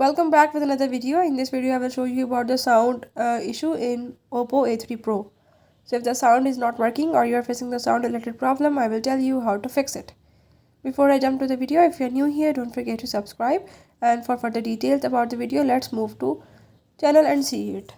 Welcome back with another video. In this video, I will show you about the sound issue in Oppo A3 Pro. So if the sound is not working or you are facing the sound related problem, I will tell you how to fix it. Before I jump to the video, if you are new here, don't forget to subscribe. And for further details about the video, let's move to channel and see it.